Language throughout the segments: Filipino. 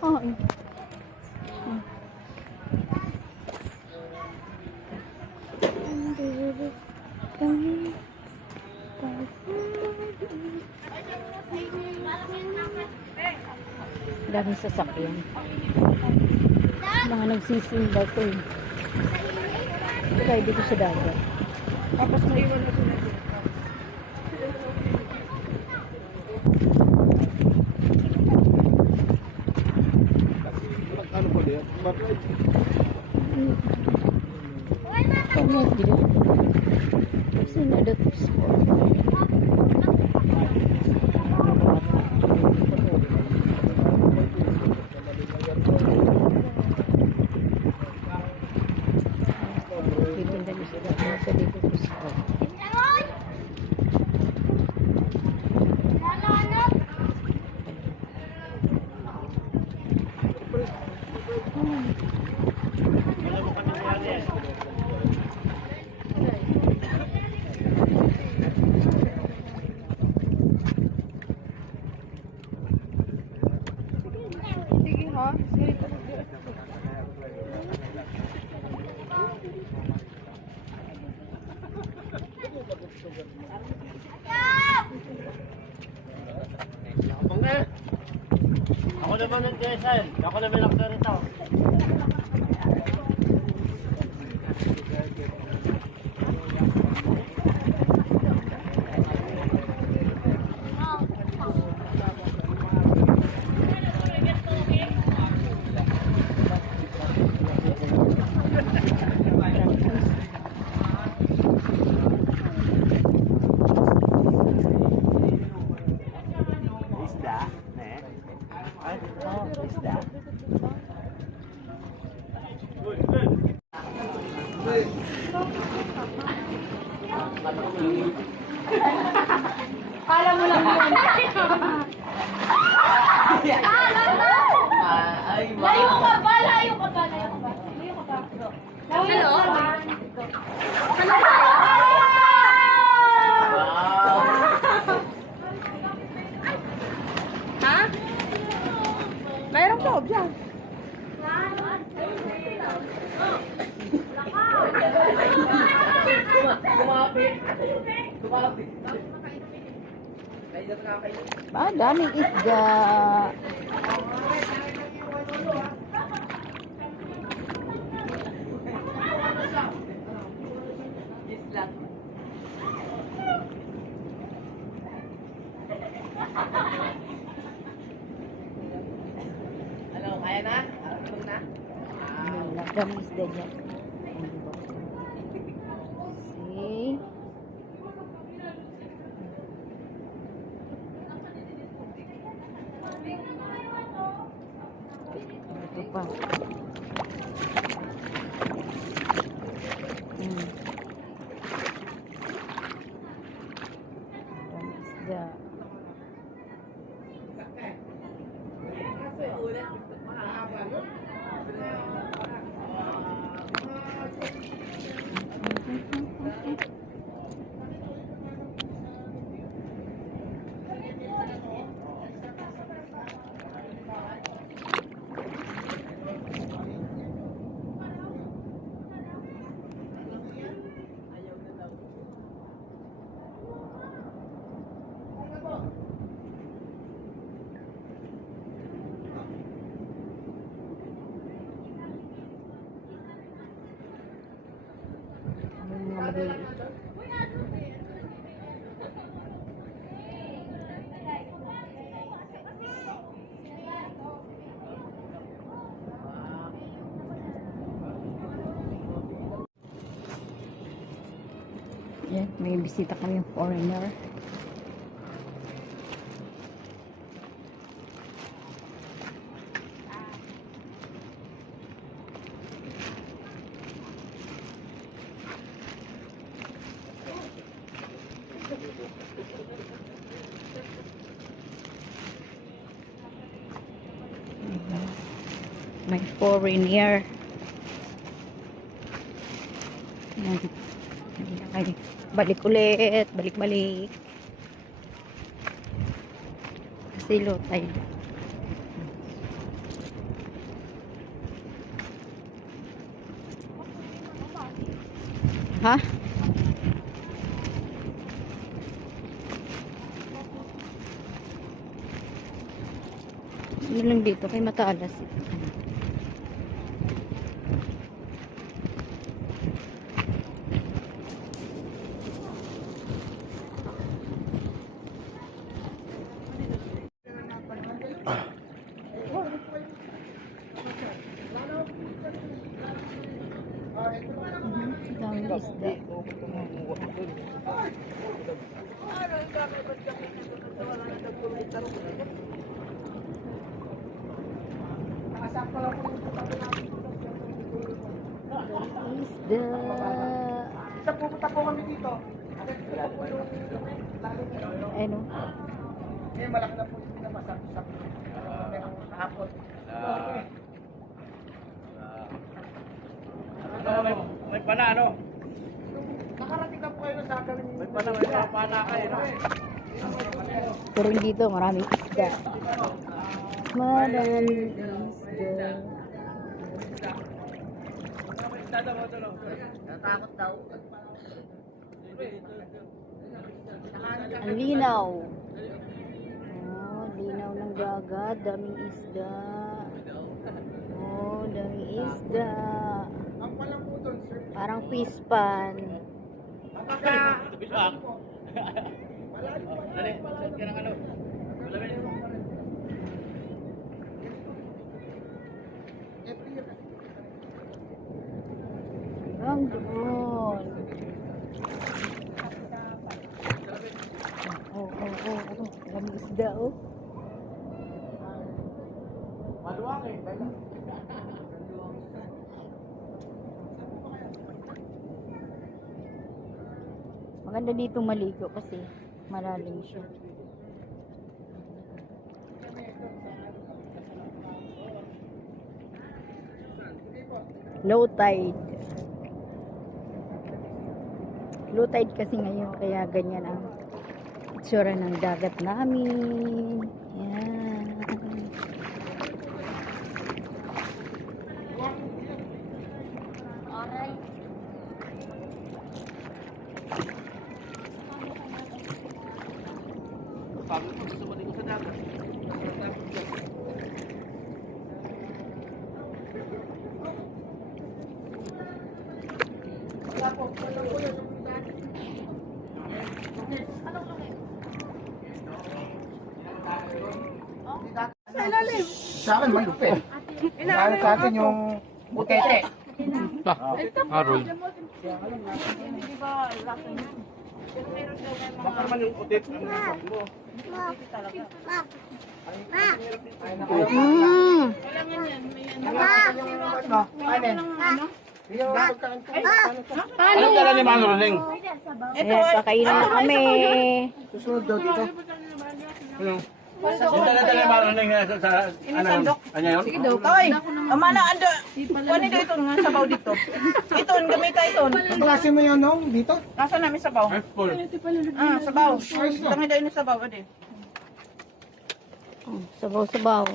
Ay. Daming sasakyan. Mga nagsisimba ko eh. Kaya dito sa dagat. Tapos maiwan na sila. Ano pa diyan? Pamag dito. Kasi nadatos po. Titinda niyo sila. Nasa dito po sa Sige ha. Sige. Ako naman ng Jason. Ako naman ang rito. Isda? Ne? Ay, isda. Kala mo lang yun. Layo ka ba? Layo ka ba? Layo ka ba? Layo ka ba? Layo ka ba? Ha? Mayroong loob yan. daming isda. Ano, kaya na? Tulog na? Daming isda dyan. See? Ito pa. Daming isda. May mga maliliit. Yan, may bisita kami foreigner. May foreigner. Ay, balik ulit, balik-balik. Kasi low tide. Ha? Ano lang dito kay Matalas. Daming isda. Isda. Sa pupunta po kami dito. Ano? Eh, malaki na po yung pinapasak-sak. Merong hapon. May pana, ano? Nakarating na po kayo sa akin. May pana kayo, no? Pero dito maraming isda. Maraming isda. Natakot daw. Ang linaw. Oh, linaw ng dagat. Daming isda. Oh, daming isda. Ang walang po doon, sir. Parang fish pan. Apaka. Bilang. Malayo pa. Dali, suot ka ng ano. Malamin. Every year kasi. Ang doon. Oh. Daming isda, oh. Maluwang eh. Maganda dito maligo kasi malalim siya. Low tide. Low tide kasi ngayon kaya ganyan ang itsura ng dagat namin. Yan. Sabi ko, gusto mo ko sa dagat. Sa akin, malupit. Sa akin yung butete. Harold. Baka naman yung putit. Ano yung sabi mo? Anong dala ni Mano Roling? Ayan, kakainin na kami. Susunod daw dito. Yung dala ni Mano Roling sa ano? Ano yun? Toy, amana ando. Kuan dito ito nga sabaw dito. Ito gamit ka ito. Ang klase mo yun, no? Dito? Nasa namin sabaw. Full. Ah, sabaw. Tangi daw ini sabaw ade. Oh, sabaw-sabaw.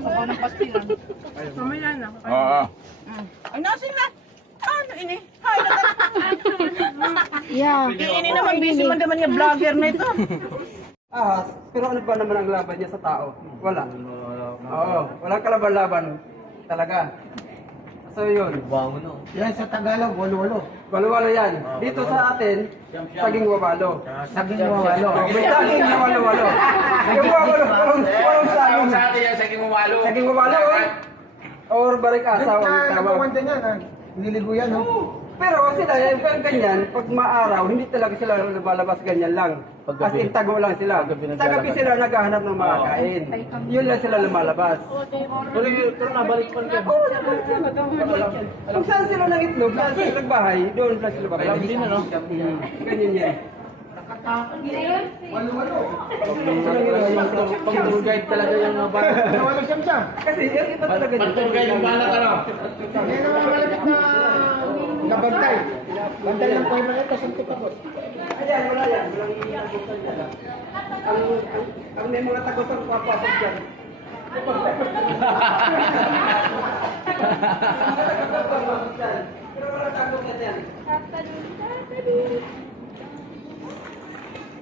Sabaw ng pastilan. Mamaya na. Oo. Ay nasin na. Ano ini? Hay Yeah. ini naman busy man naman yung vlogger na ito. Pero ano ba naman ang laban niya sa tao? Wala. Oo, walang kalaban-laban talaga. So yun, Yan sa Tagalog, walo-walo. walo-walo yan. Dito sa atin, saging wawalo. Saging walo. May saging na walo-walo. Yung wawalo, walang saging. Sa atin yan, saging umalo. Saging wawalo or barik-asaw ang tawag. Nagawan din yan, ha? Nililigo yan, no? Pero sila, yung ganyan, pag maaraw, hindi talaga sila lumalabas ganyan lang. As in, tago lang sila. Sa gabi sila naghahanap ng makakain. Yun lang sila lumalabas. Pero nabalik pa ka. Oo, naman sila. Kung saan sila ng itlog, saan sila nagbahay, doon sila sila babalik. Hindi na, no? Ganyan yan. Walo-walo. Pag tour guide talaga yung bata. Walo siya. Kasi yung iba talaga Pag tour guide yung bata ka, no? Yan ang mga malapit na bantay. Bantay ng Puebla ito, Santipagos. Ayan, wala yan. Walang inagutan yan. Ang may mga tagos ang papasok dyan. Pero wala tago ka dyan.